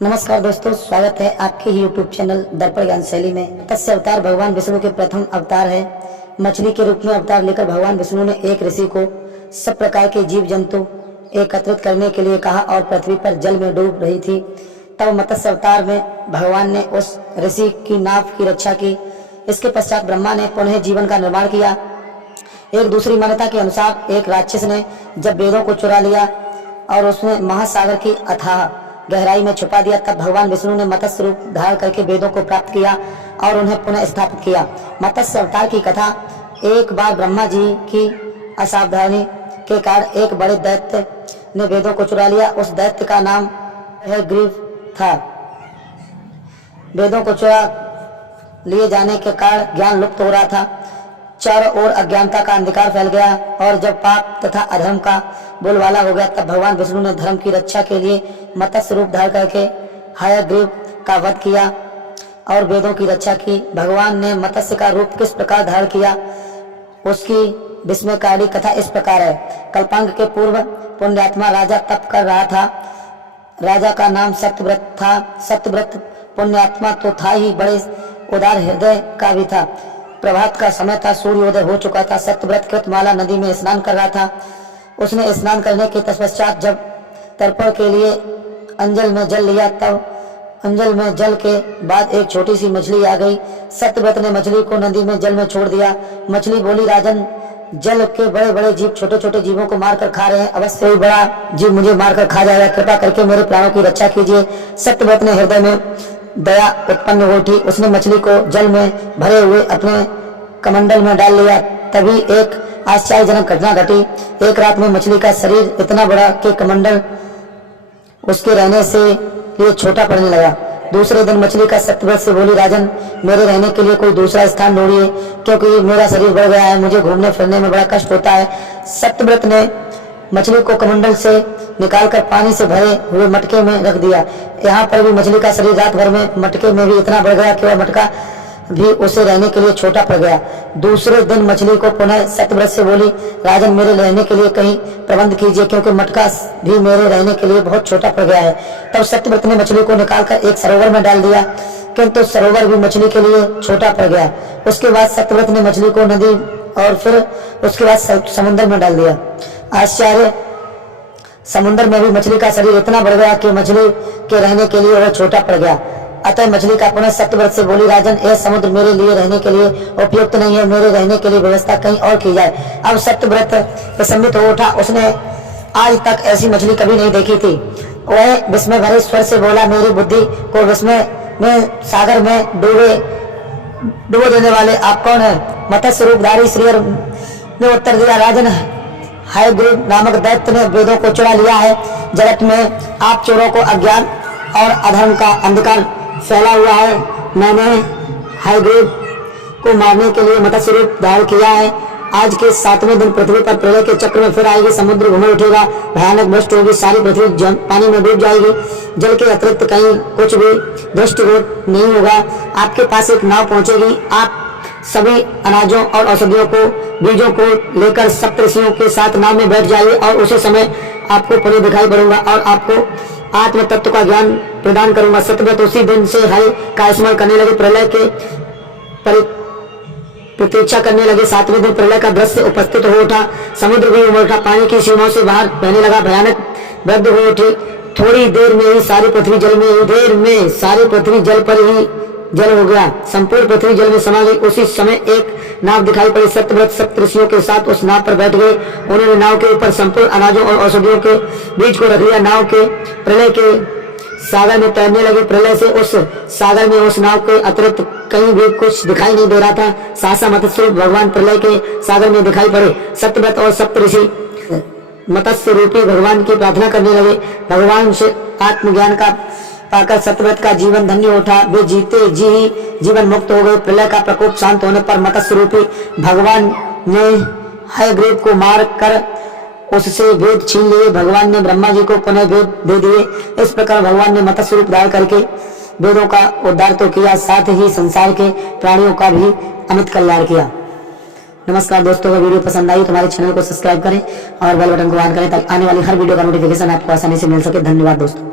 नमस्कार दोस्तों, स्वागत है आपके ही YouTube चैनल दर्पण ज्ञान शैली में। मत्स्य अवतार भगवान विष्णु के प्रथम अवतार है। मछली के रूप में अवतार लेकर भगवान विष्णु ने एक ऋषि को सब प्रकार के जीव जंतु एकत्रित करने के लिए कहा और पृथ्वी पर जल में डूब रही थी। तब मत्स्य अवतार में भगवान ने उस ऋषि की नाव की रक्षा की। इसके पश्चात ब्रह्मा ने पुनः जीवन का निर्माण किया। एक दूसरी मान्यता के अनुसार एक राक्षस ने जब वेदों को चुरा लिया और उसने महासागर की अथाह गहराई में छुपा दिया, तब भगवान विष्णु ने मत्स्य रूप धारण करके वेदों को प्राप्त किया और उन्हें पुनः स्थापित किया। मत्स्य अवतार की कथा। एक बार ब्रह्मा जी की असावधानी के कारण एक बड़े दैत्य ने वेदों को चुरा लिया। उस दैत्य का नाम हयग्रीव था। वेदों को चुरा लिए जाने के कारण ज्ञान लुप्त हो रहा था। चारों ओर अज्ञानता का अंधकार फैल गया और जब पाप तथा अधर्म का बोलबाला हो गया, तब भगवान विष्णु ने धर्म की रक्षा के लिए मत्स्य रूप धारण करके हयग्रीव का वध किया और वेदों की रक्षा की। भगवान ने मत्स्य का रूप किस प्रकार धारण किया, उसकी विस्मयकारी कथा इस प्रकार है। कल्पांग के पूर्व पुण्यात्मा राजा तप कर रहा था। राजा का नाम सत्यव्रत था। सत्यव्रत पुण्यात्मा तो था ही, बड़े उदार हृदय का भी था। प्रभात का समय था, सूर्योदय हो चुका था। सत्यव्रत कृतमाला नदी में स्नान कर रहा था। उसने स्नान करने के तत्पश्चात जब तर्पण के लिए अंजल में जल लिया, तब अंजल में जल के बाद एक छोटी सी मछली आ गई। सत्यव्रत ने मछली को नदी में जल में छोड़ दिया। मछली बोली, राजन, जल के बड़े बड़े जीव छोटे छोटे जीवों को मारकर खा रहे हैं। अवश्य ही बड़ा जीव मुझे मारकर खा जाएगा। कृपा करके मेरे प्राणों की रक्षा कीजिए। सत्यव्रत ने हृदय में दया उत्पन्न हो उठी। उसने मछली को जल में भरे हुए अपने कमंडल में डाल लिया। तभी एक आश्चर्यजनक घटना घटी। एक रात में मछली का शरीर इतना बड़ा कि कमंडल उसके रहने से लिए छोटा पड़ने लगा। दूसरे दिन मछली का सत्यव्रत से बोली, राजन, मेरे रहने के लिए कोई दूसरा स्थान ढूंढिए, क्योंकि मेरा शरीर बढ़ गया है, मुझे घूमने फिरने में बड़ा कष्ट होता है। सत्यव्रत ने मछली को कमंडल से निकालकर पानी से भरे हुए मटके में रख दिया। यहाँ पर भी मछली का शरीर रात भर में मटके में भी इतना बढ़ गया कि वह मटका भी उसे रहने के लिए छोटा पड़ गया। दूसरे दिन मछली को पुनः सत्यव्रत से बोली, राजन, मेरे रहने के लिए कहीं प्रबंध कीजिए, क्योंकि मटका भी मेरे रहने के लिए बहुत छोटा पड़ गया है। तब सत्यव्रत ने मछली को निकालकर एक सरोवर में डाल दिया, किंतु सरोवर भी मछली के लिए छोटा पड़ गया। उसके बाद सत्यव्रत ने मछली को नदी और फिर उसके बाद समुद्र में डाल दिया। आश्चर्य, समुद्र में भी मछली का शरीर इतना बढ़ गया कि मछली के रहने के लिए वह छोटा पड़ गया। अतः मछली का पुनः सत्यव्रत से बोली, राजन, यह समुद्र मेरे लिए रहने के लिए उपयुक्त नहीं है, मेरे रहने के लिए व्यवस्था कहीं और की जाए। अब सत्यव्रत प्रसन्नित हो उठा। उसने आज तक ऐसी मछली कभी नहीं देखी थी। वह विस्मय भरे स्वर से बोला, मेरी बुद्धि को विस्मय में सागर में डुबो देने वाले आप कौन है? मत्स्य रूपधारी श्री ने उत्तर दिया, राजन, हयग्रीव नामक दैत्य ने वेदों को चुरा लिया है। जगत में आप चोरों को अज्ञान और अधर्म का अंधकार फैला हुआ है। मैंने हयग्रीव को मारने के लिए मत्स्य रूप धारण किया है। आज के 7वें दिन पृथ्वी पर प्रलय के चक्र में फिर आएगी। समुद्र घूम उठेगा, भयानक भ्रष्ट होगी, सारी पृथ्वी पानी में डूब जाएगी। जल के अतिरिक्त कहीं कुछ भी दृष्टिगोचर नहीं होगा। आपके पास एक नाव पहुंचेगी। आप सभी अनाजों और औषधियों को, बीजों को लेकर सप्तऋषियों के साथ नाव में बैठ जाइए और उसी समय आपको पुनः दिखाई पड़ूंगा और आपको आत्म तत्व का ज्ञान प्रदान करूंगा। सत्यव्रत उसी दिन से हरि का स्मरण करने लगे, प्रलय के प्रतीक्षा करने लगे। 7वें दिन प्रलय का दृश्य उपस्थित हो उठा। समुद्र भी उमड़ उठा, पानी की सीमाओं से बाहर बहने लगा, भयानक वृद्ध हो उठी। थोड़ी देर में ही सारी पृथ्वी जल में, देर में सारी पृथ्वी जल पर ही जल हो गया। संपूर्ण पृथ्वी जल में समा गई। उसी समय एक नाव दिखाई पड़ी। सत्यव्रत सप्तऋषियों के साथ उस नाव पर बैठ गए। उन्होंने नाव के ऊपर संपूर्ण अनाजों और औषधियों के बीज को रख लिया। नाव के प्रलय के सागर में तैरने लगे। प्रलय से उस सागर में उस नाव के अतिरिक्त कहीं भी कुछ दिखाई नहीं दे रहा था। सहसा मत्स्य भगवान प्रलय के सागर में दिखाई पड़े। सत्यव्रत और सप्तऋषि मत्स्य रूपी भगवान की प्रार्थना करने लगे। भगवान से आत्मज्ञान का पाकर सत्यव्रत का जीवन धन्य उठा। वे जीते जी ही जीवन मुक्त हो गए। प्रलय का प्रकोप शांत होने पर मत्स्य रूपी भगवान ने हयग्रीव को मार कर उससे वेद छीन लिए। भगवान ने ब्रह्मा जी को पुनः वेद दे दिए। इस प्रकार भगवान ने मत्स्य रूप धारण करके वेदों का उद्धार तो किया, साथ ही संसार के प्राणियों का भी अमित कल्याण किया। नमस्कार दोस्तों, अगर वीडियो पसंद आई तो हमारे चैनल को सब्सक्राइब करें और बेल बटन को ऑन करें ताकि आने वाली हर वीडियो का नोटिफिकेशन आपको आसानी से मिल सके। धन्यवाद दोस्तों।